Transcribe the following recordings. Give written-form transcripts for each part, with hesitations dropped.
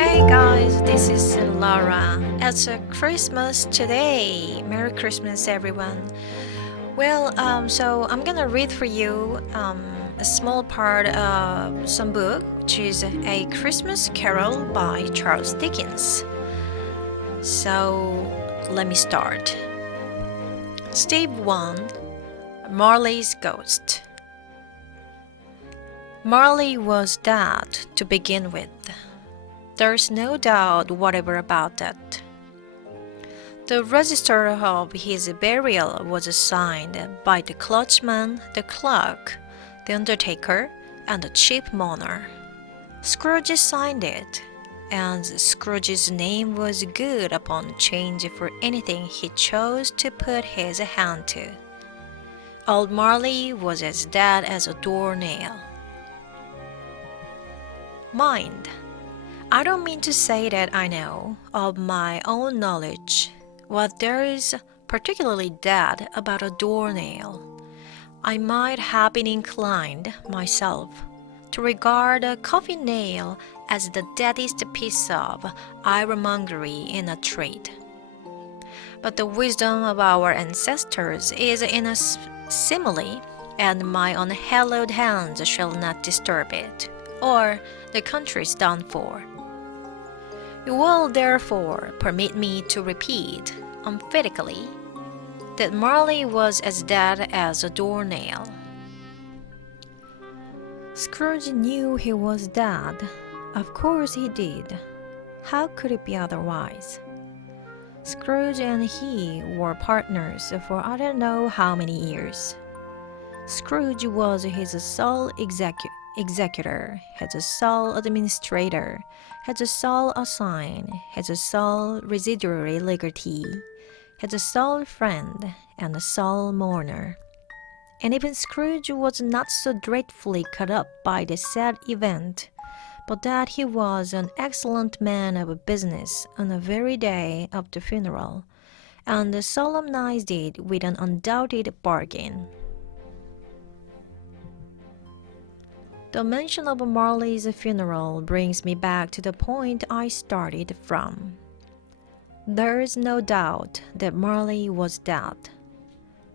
Hey guys, this is Laura. It's a Christmas today. Merry Christmas, everyone. So I'm gonna read for you a small part of some book, which is a Christmas Carol by Charles Dickens. So let me start. Step 1. Marley's Ghost. Marley was dead to begin with. There's no doubt whatever about that. The register of his burial was signed by the clergyman, the clerk, the undertaker, and the chief mourner. Scrooge signed it, and Scrooge's name was good upon change for anything he chose to put his hand to. Old Marley was as dead as a doornail. Mind. I don't mean to say that I know, of my own knowledge, what there is particularly dead about a doornail. I might have been inclined, myself, to regard a coffin nail as the deadest piece of ironmongery in a trade. But the wisdom of our ancestors is in a simile, and my unhallowed hands shall not disturb it, or the country's done for. You will therefore permit me to repeat, emphatically, that Marley was as dead as a doornail. Scrooge knew he was dead. Of course he did. How could it be otherwise? Scrooge and he were partners for I don't know how many years. Scrooge was his sole executor, his sole administrator, his sole assign, his sole residuary legatee, his sole friend, and the sole mourner. And even Scrooge was not so dreadfully cut up by the sad event, but that he was an excellent man of business on the very day of the funeral, and solemnized it with an undoubted bargain. The mention of Marley's funeral brings me back to the point I started from. There is no doubt that Marley was dead.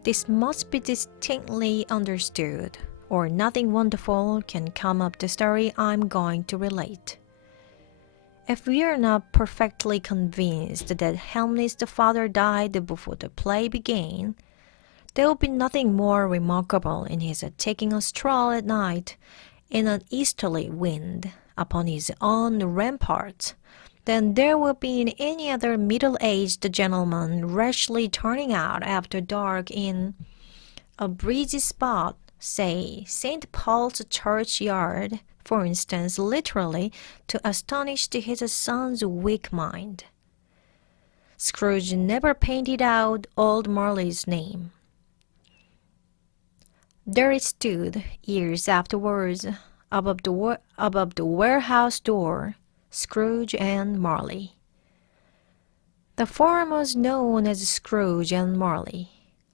This must be distinctly understood, or nothing wonderful can come of the story I'm going to relate. If we are not perfectly convinced that Hamlet's father died before the play began, there will be nothing more remarkable in his taking a stroll at night in an easterly wind upon his own ramparts than there will be in any other middle-aged gentleman rashly turning out after dark in a breezy spot, say St. Paul's churchyard, for instance, literally to astonish his son's weak mind. Scrooge never painted out old Marley's name. There it stood, years afterwards, above the warehouse door, Scrooge and Marley. The farm was known as Scrooge and Marley.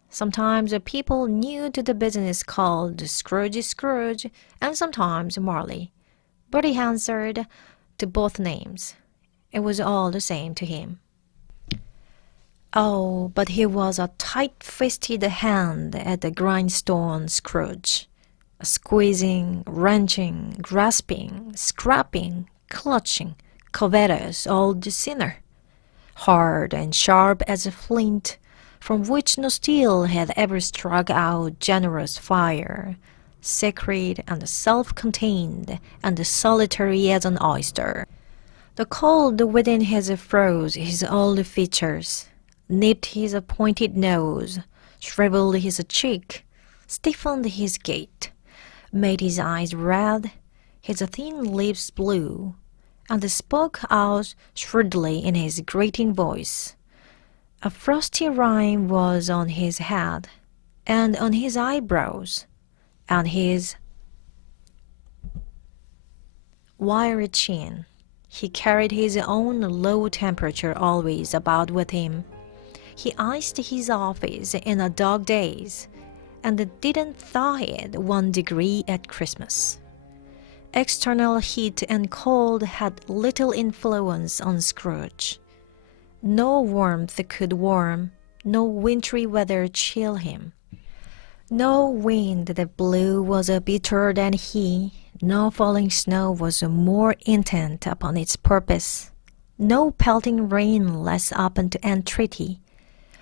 Sometimes people new to the business called Scrooge, and sometimes Marley. But he answered to both names. It was all the same to him. Oh, but he was a tight-fisted hand at the grindstone, Scrooge. A squeezing, wrenching, grasping, scrapping, clutching, covetous old sinner. Hard and sharp as a flint, from which no steel had ever struck out generous fire. Sacred and self-contained and solitary as an oyster. The cold within his froze his old features, nipped his pointed nose, shriveled his cheek, stiffened his gait, made his eyes red, his thin lips blue, and spoke out shrewdly in his grating voice. A frosty rime was on his head, and on his eyebrows, and his wiry chin. He carried his own low temperature always about with him. He iced his office in a dog days, and didn't thaw it 1 degree at Christmas. External heat and cold had little influence on Scrooge. No warmth could warm, no wintry weather chill him. No wind that blew was bitterer than he, no falling snow was more intent upon its purpose, no pelting rain less open to entreaty.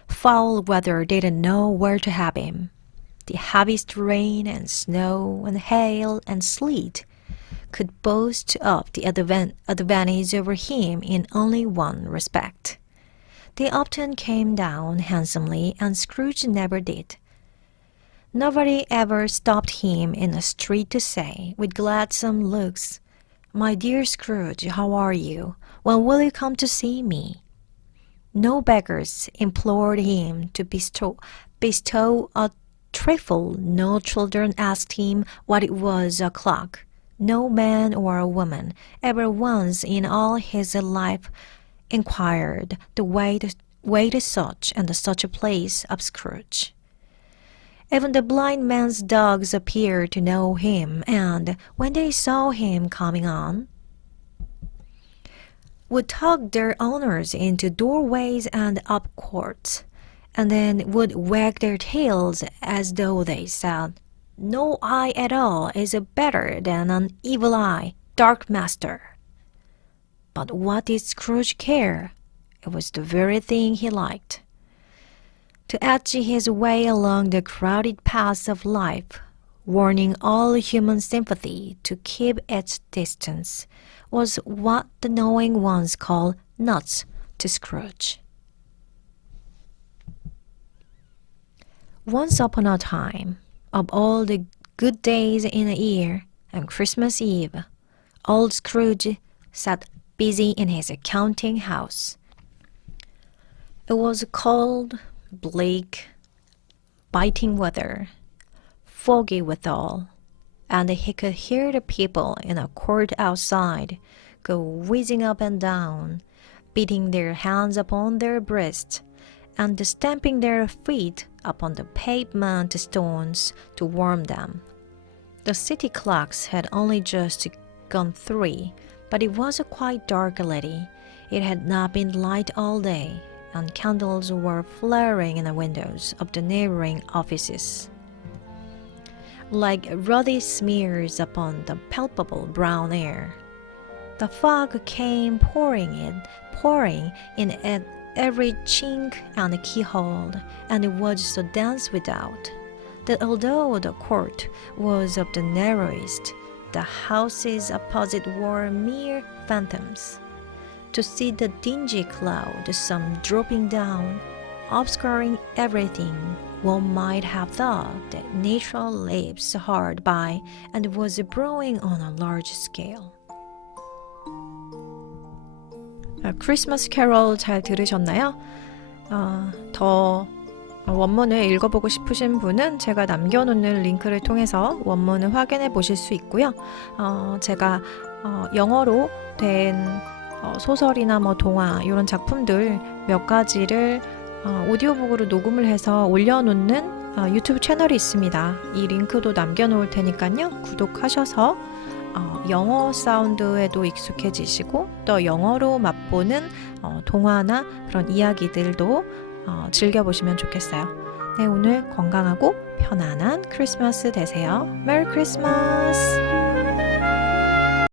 Foul weather didn't know where to have him. The heaviest rain and snow and hail and sleet could boast of the advantage over him in only one respect. They often came down handsomely, and Scrooge never did. Nobody ever stopped him in the street to say, with gladsome looks, "My dear Scrooge, how are you? When will you come to see me?" No beggars implored him to bestow a trifle. No children asked him what it was o'clock. No man or a woman ever once in all his life inquired the way to such and such a place of Scrooge. Even the blind man's dogs appeared to know him, and when they saw him coming on, would tug their owners into doorways and up courts, and then would wag their tails as though they said, "No eye at all is better than an evil eye, dark master." But what did Scrooge care? It was the very thing he liked. To edge his way along the crowded paths of life, warning all human sympathy to keep its distance, was what the knowing ones call nuts to Scrooge. Once upon a time, of all the good days in a year, on Christmas Eve, old Scrooge sat busy in his counting house. It was cold, bleak, biting weather, foggy withal, and he could hear the people in a court outside go whizzing up and down, beating their hands upon their breasts, and stamping their feet upon the pavement stones to warm them. The city clocks had only just gone 3, but it was quite dark already. It had not been light all day, and candles were flaring in the windows of the neighboring offices, like ruddy smears upon the palpable brown air. The fog came pouring in at every chink and keyhole, and it was so dense without that although the court was of the narrowest, the houses opposite were mere phantoms. To see the dingy cloud, some dropping down, obscuring everything, one might have thought that nature lives hard by and was brewing on a large scale. 크리스마스 캐럴 잘 들으셨나요? 더 원문을 읽어보고 싶으신 분은 제가 남겨놓는 링크를 통해서 원문을 확인해 보실 수 있고요. 제가 영어로 된 소설이나 동화 이런 작품들 몇 가지를 오디오북으로 녹음을 해서 올려놓는 유튜브 채널이 있습니다. 이 링크도 남겨놓을 테니까요. 구독하셔서 영어 사운드에도 익숙해지시고 또 영어로 맛보는 동화나 그런 이야기들도 즐겨보시면 좋겠어요. 네, 오늘 건강하고 편안한 크리스마스 되세요. 메리 크리스마스!